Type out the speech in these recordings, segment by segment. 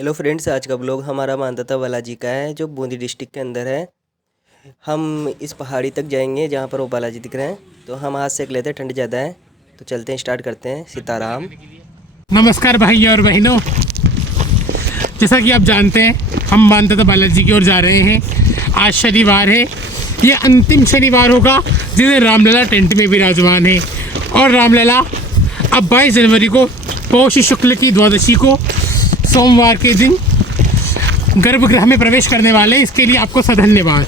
Hello friends, आज का blog हमारा मानदाता बालाजी का है जो बूंदी डिस्ट्रिक्ट के अंदर है। हम इस पहाड़ी तक जाएंगे जहाँ पर वो बालाजी दिख रहे हैं। तो हम हाथ सेक लेते हैं, ठंड ज़्यादा है तो चलते हैं, स्टार्ट करते हैं। सीताराम। नमस्कार भाई और बहनों, जैसा कि आप जानते हैं हम मानदाता बालाजी की ओर जा रहे हैं। आज शनिवार है, ये अंतिम शनिवार होगा जिसे रामलला टेंट में विराजमान है। और रामलला अब 22 जनवरी को पौष शुक्ल की द्वादशी को सोमवार के दिन गर्भगृह में प्रवेश करने वाले हैं। इसके लिए आपको सधन्यवाद।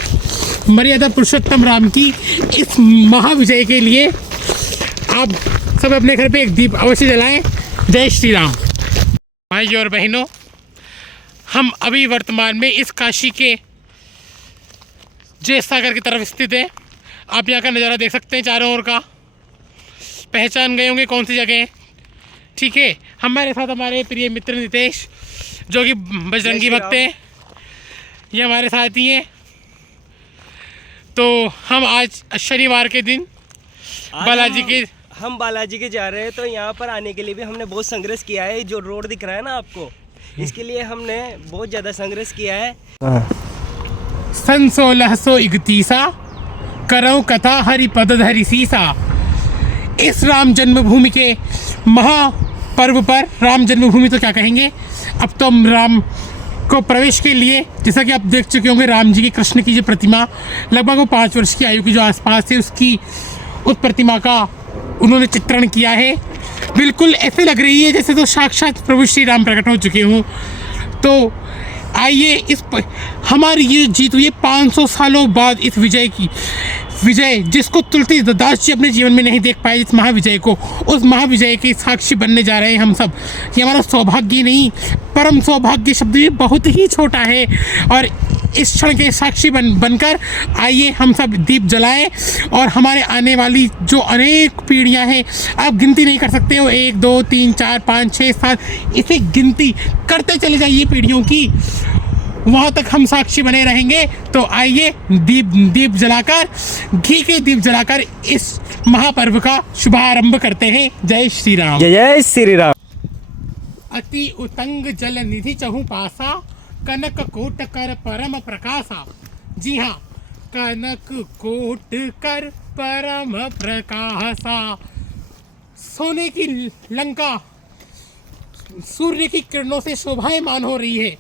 मर्यादा पुरुषोत्तम राम की इस महाविजय के लिए आप सब अपने घर पे एक दीप अवश्य जलाएं। जय श्री राम। भाई और बहनों, हम अभी वर्तमान में इस काशी के जय सागर की तरफ स्थित हैं। आप यहाँ का नज़ारा देख सकते हैं चारों ओर का। पहचान गए होंगे कौन सी जगह है, ठीक है। हमारे साथ हमारे प्रिय मित्र नितेश जो कि बजरंगी भक्त हैं, ये हमारे साथ ही हैं। तो हम आज शनिवार के दिन हम बालाजी के जा रहे हैं। तो यहाँ पर आने के लिए भी हमने बहुत संघर्ष किया है। जो रोड दिख रहा है ना आपको, इसके लिए हमने बहुत ज़्यादा संघर्ष किया है। सन 1631 करो कथा हरिपद धरि सीसा। इस राम जन्मभूमि के महापर्व पर, राम जन्मभूमि तो क्या कहेंगे, अब तो हम राम को प्रवेश के लिए, जैसा कि आप देख चुके होंगे, राम जी की कृष्ण की जो प्रतिमा लगभग वो 5 वर्ष की आयु की जो आसपास है, उसकी उस प्रतिमा का उन्होंने चित्रण किया है। बिल्कुल ऐसे लग रही है जैसे तो साक्षात प्रभु श्री राम प्रकट हो चुके हों। तो आइए हमारी ये जीत हुई है 500 सालों बाद। इस विजय जिसको तुलसीदास जी अपने जीवन में नहीं देख पाए, इस महाविजय को, उस महाविजय के साक्षी बनने जा रहे हैं हम सब। ये हमारा सौभाग्य नहीं, परम सौभाग्य शब्द भी बहुत ही छोटा है। और इस क्षण के साक्षी बनकर आइए हम सब दीप जलाएं। और हमारे आने वाली जो अनेक पीढ़ियां हैं, आप गिनती नहीं कर सकते हो, 1 2 3 4 5 6 7, इसे गिनती करते चले जाइए पीढ़ियों की, वहाँ तक हम साक्षी बने रहेंगे। तो आइए दीप जलाकर, घी के दीप जलाकर इस महापर्व का शुभारंभ करते हैं। जय श्री राम। जय श्री राम। अति उतंग जल निधि चहु पासा, कनक कोट कर परम प्रकाशा। जी हाँ, कनक कोट कर परम प्रकाशा। सोने की लंका सूर्य की किरणों से शोभायमान हो रही है।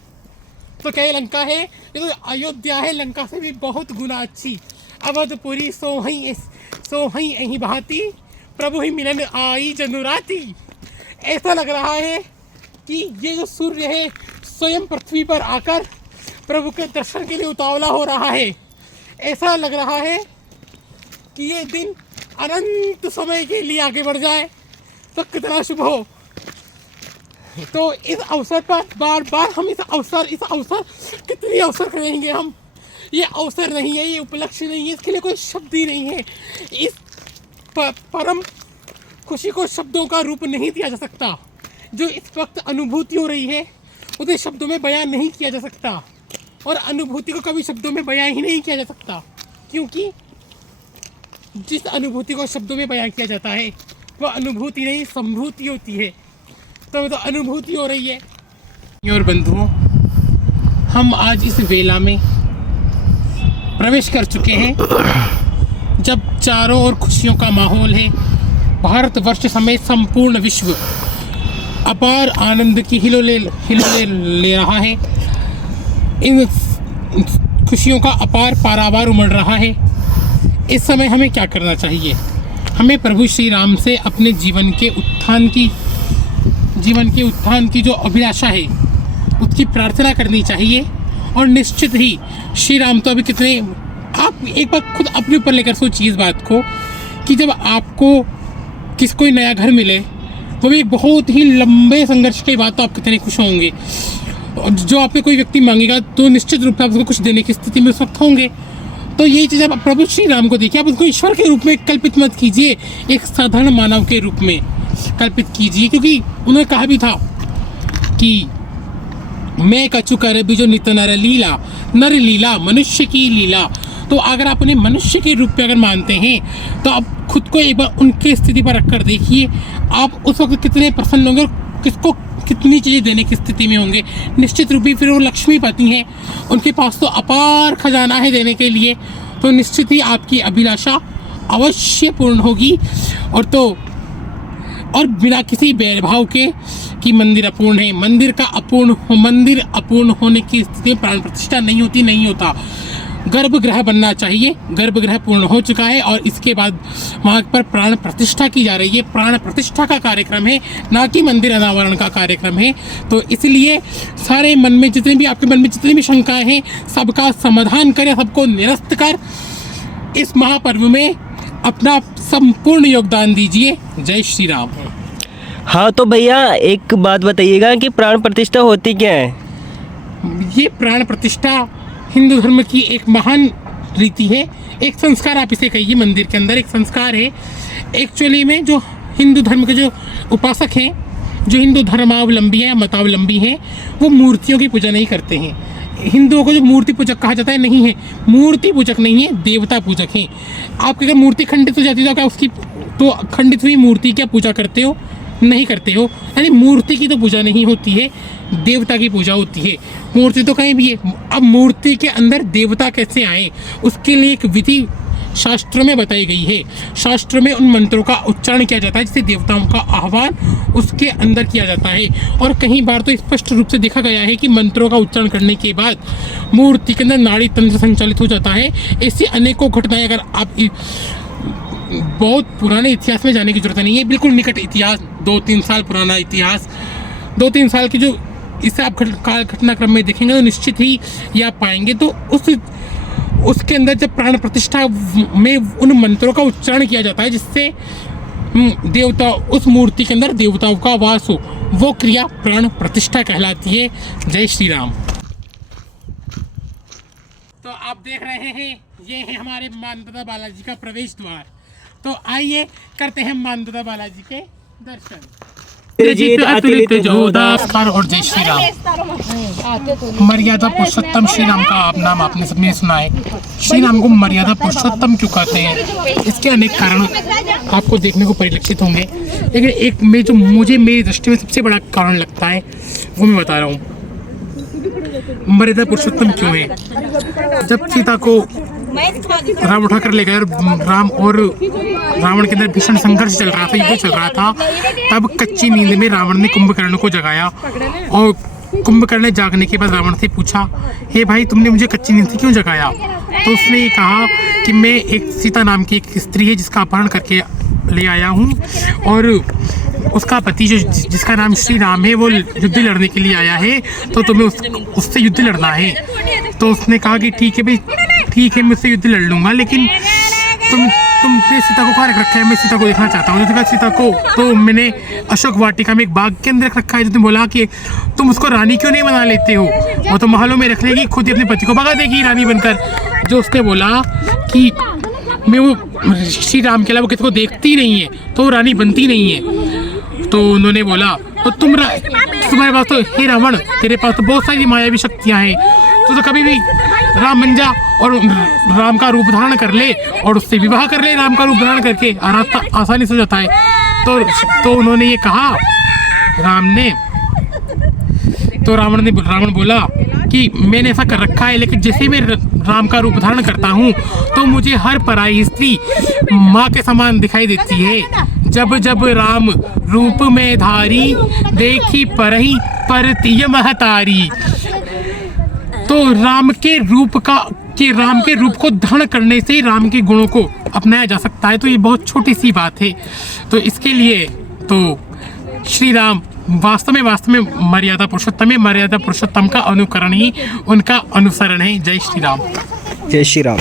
तो क्या ये लंका है? ये तो अयोध्या है, लंका से भी बहुत गुना अच्छी। अवधपुरी सोहई अही भांति, प्रभु ही मिलन आई जनुराती। ऐसा लग रहा है कि ये जो सूर्य है स्वयं पृथ्वी पर आकर प्रभु के दर्शन के लिए उतावला हो रहा है। ऐसा लग रहा है कि ये दिन अनंत समय के लिए आगे बढ़ जाए तो कितना शुभ हो। तो इस अवसर पर बार बार हम इस अवसर कितने अवसर करेंगे हम। ये अवसर नहीं है, ये उपलक्ष्य नहीं है, इसके लिए कोई शब्द ही नहीं है। इस परम खुशी को शब्दों का रूप नहीं दिया जा सकता। जो इस वक्त अनुभूति हो रही है उसे शब्दों में बयान नहीं किया जा सकता। और अनुभूति को कभी शब्दों में बयान ही नहीं किया जा सकता, क्योंकि जिस अनुभूति को शब्दों में बयान किया जाता है वह अनुभूति नहीं, संभूति होती है। तो अनुभूति हो रही है। और बंधुओं, हम आज इस वेला में प्रवेश कर चुके हैं जब चारों ओर खुशियों का माहौल है। भारतवर्ष समेत संपूर्ण विश्व अपार आनंद की हिलोले ले रहा है। इन खुशियों का अपार पारावार उमड़ रहा है। इस समय हमें क्या करना चाहिए? हमें प्रभु श्री राम से अपने जीवन के उत्थान की जो अभिलाषा है उसकी प्रार्थना करनी चाहिए। और निश्चित ही श्री राम तो अभी कितने, आप एक बार खुद अपने ऊपर लेकर सोचिए इस बात को कि जब आपको कोई नया घर मिले तो भी एक बहुत ही लंबे संघर्ष के बाद तो आप कितने खुश होंगे। और जो आपके कोई व्यक्ति मांगेगा तो निश्चित रूप से आप उसको कुछ देने की स्थिति में उस वक्त होंगे। तो यही चीज़ आप प्रभु श्री राम को देखिए। आप उसको ईश्वर के रूप में कल्पित मत कीजिए, एक साधारण मानव के रूप में कल्पित कीजिए। क्योंकि उन्होंने कहा भी था कि मैं कछु कर भी जो नित नर लीला मनुष्य की लीला। तो अगर आप उन्हें मनुष्य के रूप में अगर मानते हैं तो आप खुद को एक बार उनकी स्थिति पर रख कर देखिए, आप उस वक्त कितने प्रसन्न होंगे और किसको कितनी चीज़ें देने की स्थिति में होंगे। निश्चित रूप ही फिर वो लक्ष्मीपति हैं, उनके पास तो अपार खजाना है देने के लिए, तो निश्चित ही आपकी अभिलाषा अवश्य पूर्ण होगी। और बिना किसी भेदभाव के कि मंदिर अपूर्ण है, मंदिर अपूर्ण होने की स्थिति में प्राण प्रतिष्ठा नहीं होता। गर्भगृह बनना चाहिए, गर्भगृह पूर्ण हो चुका है और इसके बाद वहाँ पर प्राण प्रतिष्ठा की जा रही है। प्राण प्रतिष्ठा का कार्यक्रम है, ना कि मंदिर अनावरण का कार्यक्रम है। तो इसलिए सारे मन में आपके मन में जितनी भी शंकाएं हैं, सबका समाधान करें, सबको निरस्त कर इस महापर्व में अपना संपूर्ण योगदान दीजिए। जय श्री राम। हाँ तो भैया एक बात बताइएगा कि प्राण प्रतिष्ठा होती क्या है? ये प्राण प्रतिष्ठा हिंदू धर्म की एक महान रीति है, एक संस्कार आप इसे कहिए। मंदिर के अंदर एक संस्कार है। एक्चुअली में जो हिंदू धर्म के जो उपासक हैं, जो हिंदू धर्मावलंबी हैं, मतावलंबी हैं, वो मूर्तियों की पूजा नहीं करते हैं। हिंदुओं को जो मूर्ति पूजक कहा जाता है, नहीं है, मूर्ति पूजक नहीं है, देवता पूजक हैं। आपकी अगर मूर्ति खंडित हो जाती है तो क्या उसकी तो खंडित हुई मूर्ति क्या पूजा करते हो? नहीं करते हो। यानी मूर्ति की तो पूजा नहीं होती है, देवता की पूजा होती है। मूर्ति तो कहीं भी है, अब मूर्ति के अंदर देवता कैसे आए, उसके लिए एक विधि शास्त्रों में बताई गई है। शास्त्रों में उन मंत्रों का उच्चारण किया जाता है जिससे देवताओं का आह्वान उसके अंदर किया जाता है। और कहीं बार तो स्पष्ट रूप से देखा गया है कि मंत्रों का उच्चारण करने के बाद मूर्ति के अंदर नाड़ी तंत्र संचालित हो जाता है। ऐसी अनेकों घटनाएं, अगर आप बहुत पुराने इतिहास में जाने की जरूरत नहीं है, बिल्कुल निकट इतिहास, 2-3 साल पुराना इतिहास, 2-3 साल की जो इसे आप घटनाक्रम में देखेंगे तो निश्चित ही ये आप पाएंगे। तो उसके अंदर जब प्राण प्रतिष्ठा में उन मंत्रों का उच्चारण किया जाता है जिससे देवता उस मूर्ति के अंदर देवताओं का वास हो, वो क्रिया प्राण प्रतिष्ठा कहलाती है। जय श्री राम। तो आप देख रहे हैं, ये है हमारे मानदाता बालाजी का प्रवेश द्वार। तो आइए करते हैं मानदाता बालाजी के दर्शन। और जय श्री राम। मर्यादा पुरुषोत्तम श्री राम का आप नाम आपने सबने सुना है। श्री राम को मर्यादा पुरुषोत्तम क्यों कहते हैं? इसके अनेक कारण आपको देखने को परिलक्षित होंगे, लेकिन एक में जो मुझे मेरी दृष्टि में सबसे बड़ा कारण लगता है वो मैं बता रहा हूँ। मर्यादा पुरुषोत्तम क्यों है? जब सीता को राम उठा कर ले गए और राम और रावण के अंदर भीषण संघर्ष चल रहा था, युद्ध चल रहा था, तब कच्ची नींद में रावण ने कुंभकर्ण को जगाया और कुंभकर्ण ने जागने के बाद रावण से पूछा, हे भाई तुमने मुझे कच्ची नींद से क्यों जगाया? तो उसने ये कहा कि मैं एक सीता नाम की एक स्त्री है जिसका अपहरण करके ले आया हूँ और उसका पति जो जिसका नाम श्री राम है वो युद्ध लड़ने के लिए आया है, तो तुम्हें उससे युद्ध लड़ना है। तो उसने कहा कि ठीक है भाई, ठीक है मैं उससे युद्ध लड़ लूँगा, लेकिन तुमने सीता को कहाँ रख रखा है? मैं सीता को देखना चाहता हूँ। उसने कहा सीता को तो मैंने अशोक वाटिका में एक बाग के अंदर रख रखा है। तुमने बोला कि तुम उसको रानी क्यों नहीं बना लेते हो? वो तो महलों में रख लेगी, खुद ही अपने पति को भगा देगी रानी बनकर। जो उसने बोला कि मैं वो श्री राम के अलावा किसी को देखती नहीं है तो रानी बनती नहीं है। तो उन्होंने बोला तो तुम्हारे पास तो हे रावण, तेरे पास तो बहुत सारी मायावी शक्तियाँ हैं, तो कभी भी राम बन जा और राम का रूप धारण कर ले और उससे विवाह कर ले। राम का रूप धारण करके रास्ता आसानी से हो जाता है। तो उन्होंने ये कहा राम ने, तो रावण बोला कि मैंने ऐसा कर रखा है, लेकिन जैसे मैं राम का रूप धारण करता हूँ तो मुझे हर पराई स्त्री माँ के समान दिखाई देती है। जब जब राम रूप में धारी, देखी परही परतीय महतारी। तो राम के रूप को धारण करने से राम के गुणों को अपनाया जा सकता है। तो ये बहुत छोटी सी बात है। तो इसके लिए तो श्री राम वास्तव में मर्यादा पुरुषोत्तम है। मर्यादा पुरुषोत्तम का अनुकरण ही उनका अनुसरण है। जय श्री राम। जय श्री राम।